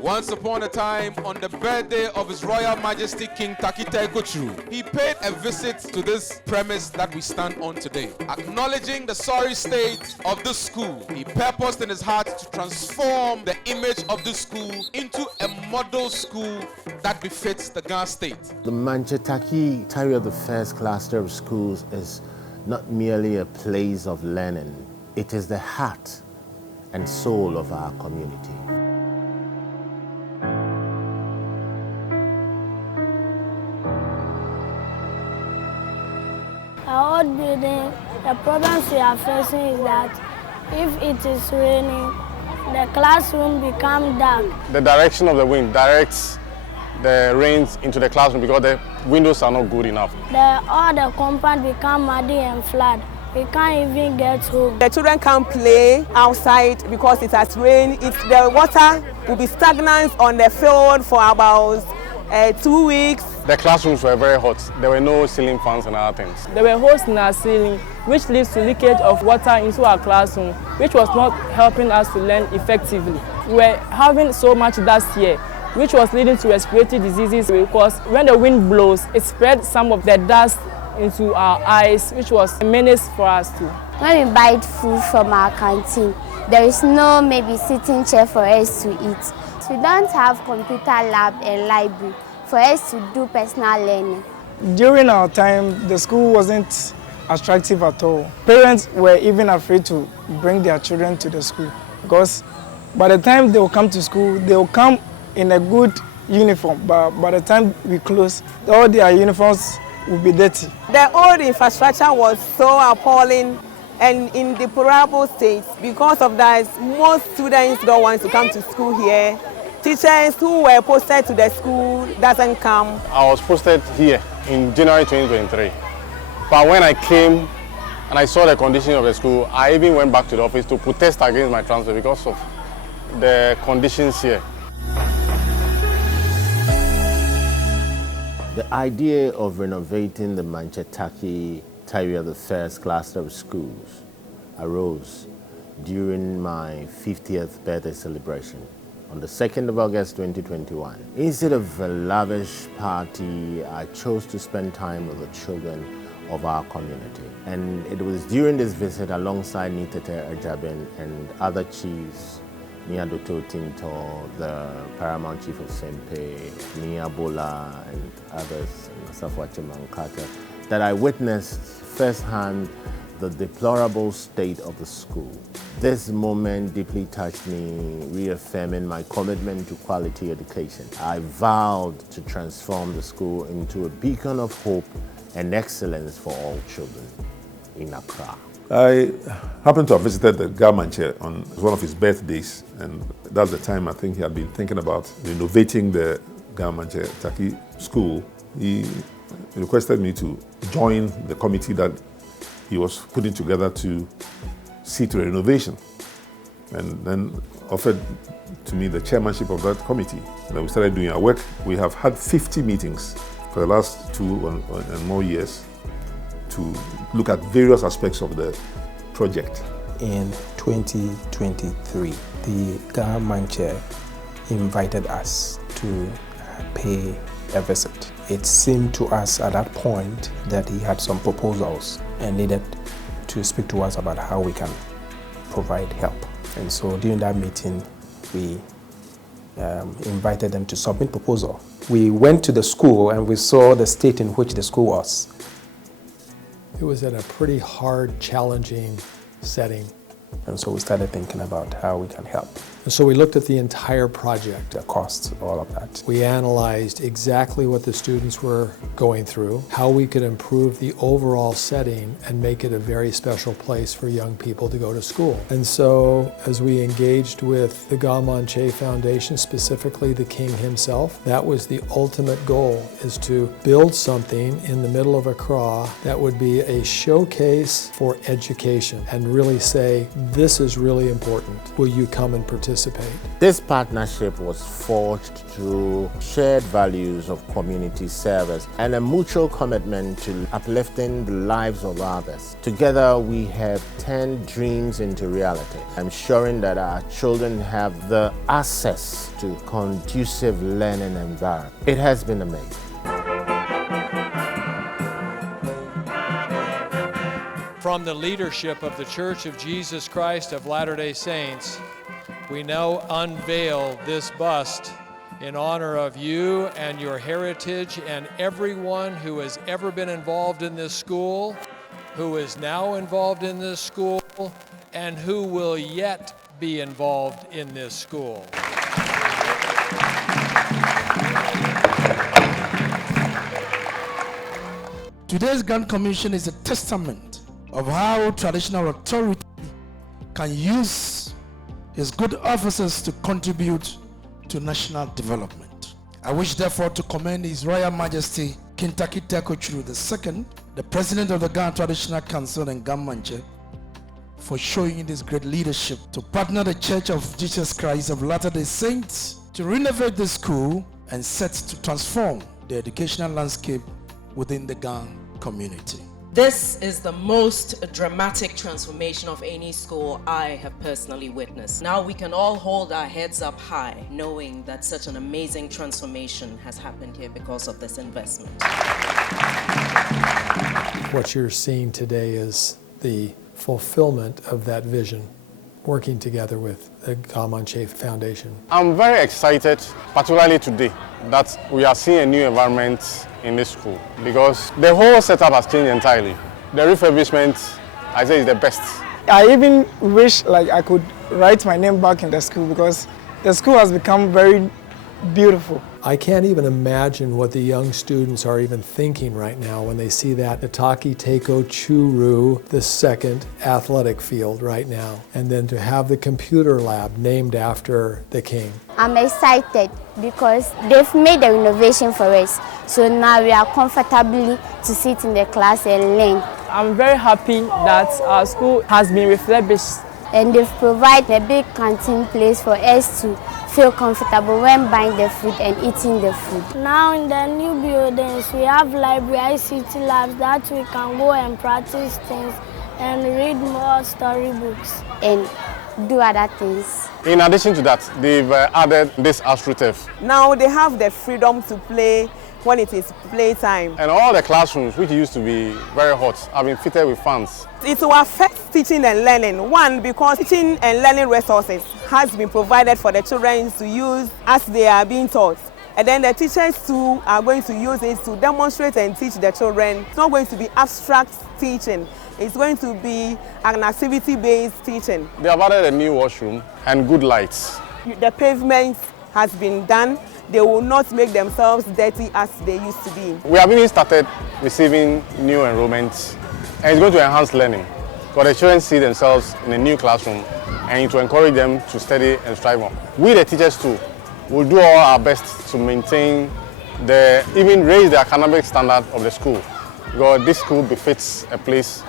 Once upon a time, on the birthday of His Royal Majesty King Tackie Tawiah, he paid a visit to this premise that we stand on today. Acknowledging the sorry state of this school, he purposed in his heart to transform the image of this school into a model school that befits the Ghana state. The Mantse Tackie Tawiah, the first cluster of schools, is not merely a place of learning. It is the heart and soul of our community. Our old building, the problems we are facing is that if it is raining, the classroom becomes dark. The direction of the wind directs the rains into the classroom because the windows are not good enough. All the compound become muddy and flood. We can't even get home. The children can't play outside because it has rained. The water will be stagnant on the field for about 2 weeks. The classrooms were very hot. There were no ceiling fans and other things. There were holes in our ceiling, which leads to leakage of water into our classroom, which was not helping us to learn effectively. We were having so much dust here, which was leading to respiratory diseases because when the wind blows, it spread some of the dust into our eyes, which was a menace for us too. When we buy food from our canteen, there is no maybe sitting chair for us to eat. We don't have computer lab and library for us to do personal learning. During our time, the school wasn't attractive at all. Parents were even afraid to bring their children to the school because by the time they will come to school, they will come in a good uniform, but by the time we close, all their uniforms will be dirty. The old infrastructure was so appalling and in deplorable state. Because of that, most students don't want to come to school here. Teachers who were posted to the school doesn't come. I was posted here in January 2023. But when I came and I saw the condition of the school, I even went back to the office to protest against my transfer because of the conditions here. The idea of renovating the Mantse Tackie Tawiah, the first cluster of schools, arose during my 50th birthday celebration on the 2nd of August 2021. Instead of a lavish party, I chose to spend time with the children of our community. And it was during this visit alongside Nitete Ajabin and other chiefs, Nia Doto Tinto, the Paramount Chief of Sempe, Nia Bola, and others, Safwache Mankata, that I witnessed firsthand the deplorable state of the school. This moment deeply touched me, reaffirming my commitment to quality education. I vowed to transform the school into a beacon of hope and excellence for all children in Accra. I happened to have visited the Mantse on one of his birthdays, and that's the time I think he had been thinking about renovating the Mantse Tackie school. He requested me to join the committee that he was putting together to see to the renovation, and then offered to me the chairmanship of that committee. And then we started doing our work. We have had 50 meetings for the last 2 and more years to look at various aspects of the project. In 2023, the Mantse invited us to pay a visit. It seemed to us at that point that he had some proposals and needed to speak to us about how we can provide help. And so during that meeting, we invited them to submit proposal. We went to the school and we saw the state in which the school was. It was in a pretty hard, challenging setting. And so we started thinking about how we can help. And so we looked at the entire project. The costs, all of that. We analyzed exactly what the students were going through, how we could improve the overall setting and make it a very special place for young people to go to school. And so as we engaged with the Mantse Foundation, specifically the King himself, that was the ultimate goal, is to build something in the middle of Accra that would be a showcase for education and really say, this is really important. Will you come and participate? participate. This partnership was forged through shared values of community service and a mutual commitment to uplifting the lives of others. Together, we have turned dreams into reality, ensuring that our children have the access to conducive learning environment. It has been amazing. From the leadership of the Church of Jesus Christ of Latter-day Saints, we now unveil this bust in honor of you and your heritage and everyone who has ever been involved in this school, who is now involved in this school, and who will yet be involved in this school. Today's Grand Commission is a testament of how traditional authority can use his good offices to contribute to national development. I wish therefore to commend His Royal Majesty King Tackie Tawiah II, the President of the Ghana Traditional Council and Mantse, for showing this great leadership to partner the Church of Jesus Christ of Latter-day Saints to renovate the school and set to transform the educational landscape within the Ghana community. This is the most dramatic transformation of any school I have personally witnessed. Now we can all hold our heads up high, knowing that such an amazing transformation has happened here because of this investment. What you're seeing today is the fulfillment of that vision, working together with the Mantse Foundation. I'm very excited, particularly today, that we are seeing a new environment in this school because the whole setup has changed entirely. The refurbishment, I say, is the best. I even wish I could write my name back in the school because the school has become very beautiful. I can't even imagine what the young students are even thinking right now when they see that Tackie Tawiah II athletic field right now, and then to have the computer lab named after the king. I'm excited because they've made a renovation for us, so now we are comfortably to sit in the class and learn. I'm very happy that our school has been refurbished. And they've provided a big canteen place for us to feel comfortable when buying the food and eating the food. Now in the new buildings, we have library ICT labs that we can go and practice things and read more storybooks. And do other things. In addition to that, they've added this AstroTurf. Now they have the freedom to play when it is playtime. And all the classrooms, which used to be very hot, have been fitted with fans. It will affect teaching and learning. One, because teaching and learning resources has been provided for the children to use as they are being taught. And then the teachers too are going to use it to demonstrate and teach the children. It's not going to be abstract teaching. It's going to be an activity-based teaching. They have added a new washroom and good lights. The pavement has been done. They will not make themselves dirty as they used to be. We have even started receiving new enrollments, and it's going to enhance learning because the children see themselves in a new classroom and it will encourage them to study and strive more. We, the teachers too, will do all our best to maintain even raise the academic standard of the school, because this school befits a place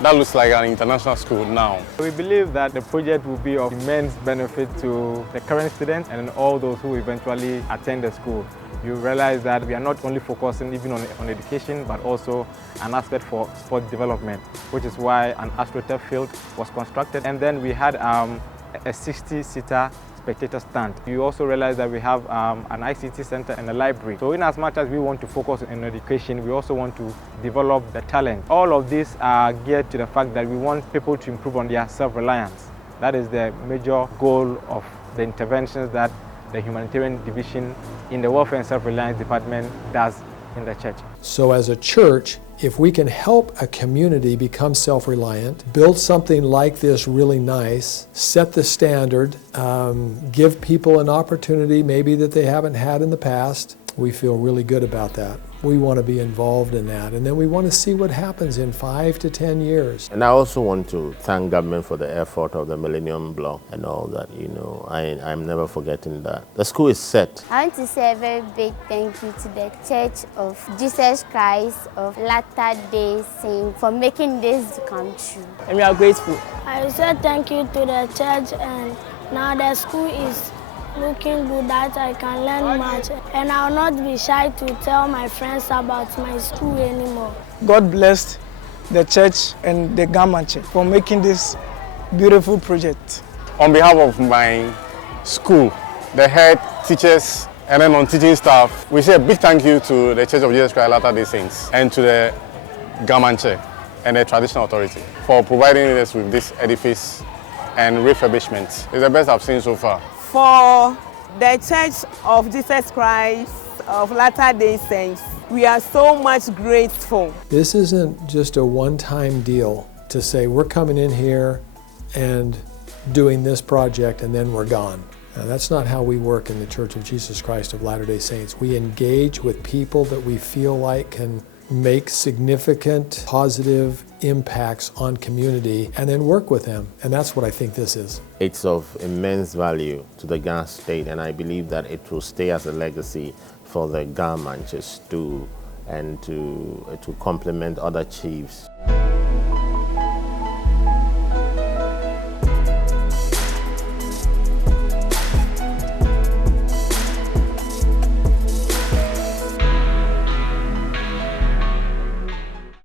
that looks like an international school now. We believe that the project will be of immense benefit to the current students and all those who eventually attend the school. You realize that we are not only focusing even on education, but also an aspect for sport development, which is why an AstroTurf field was constructed. And then we had a 60-seater spectator stand. You also realize that we have an ICT center and a library. So in as much as we want to focus on education, we also want to develop the talent. All of these are geared to the fact that we want people to improve on their self-reliance. That is the major goal of the interventions that the humanitarian division in the Welfare and Self-Reliance Department does in the church. So as a church, if we can help a community become self-reliant, build something like this really nice, set the standard, give people an opportunity maybe that they haven't had in the past, we feel really good about that. We want to be involved in that, and then we want to see what happens in 5 to 10 years. And I also want to thank government for the effort of the Millennium Block and all that, I'm never forgetting that. The school is set. I want to say a very big thank you to the Church of Jesus Christ of Latter-day Saints for making this come true. And we are grateful. I say thank you to the church and Now the school is looking good that I can learn much, and I will not be shy to tell my friends about my school anymore. God blessed the church and the Mantse for making this beautiful project. On behalf of my school, the head, teachers, and then non-teaching staff, we say a big thank you to the Church of Jesus Christ Latter-day Saints and to the Mantse and the Traditional Authority for providing us with this edifice and refurbishment. It's the best I've seen so far. For the Church of Jesus Christ of Latter-day Saints, we are so much grateful. This isn't just a one-time deal to say we're coming in here and doing this project and then we're gone. Now, that's not how we work in the Church of Jesus Christ of Latter-day Saints. We engage with people that we feel like can make significant positive impacts on community and then work with them. And that's what I think this is. It's of immense value to the Ghana state, and I believe that it will stay as a legacy for the Mantse to complement other chiefs.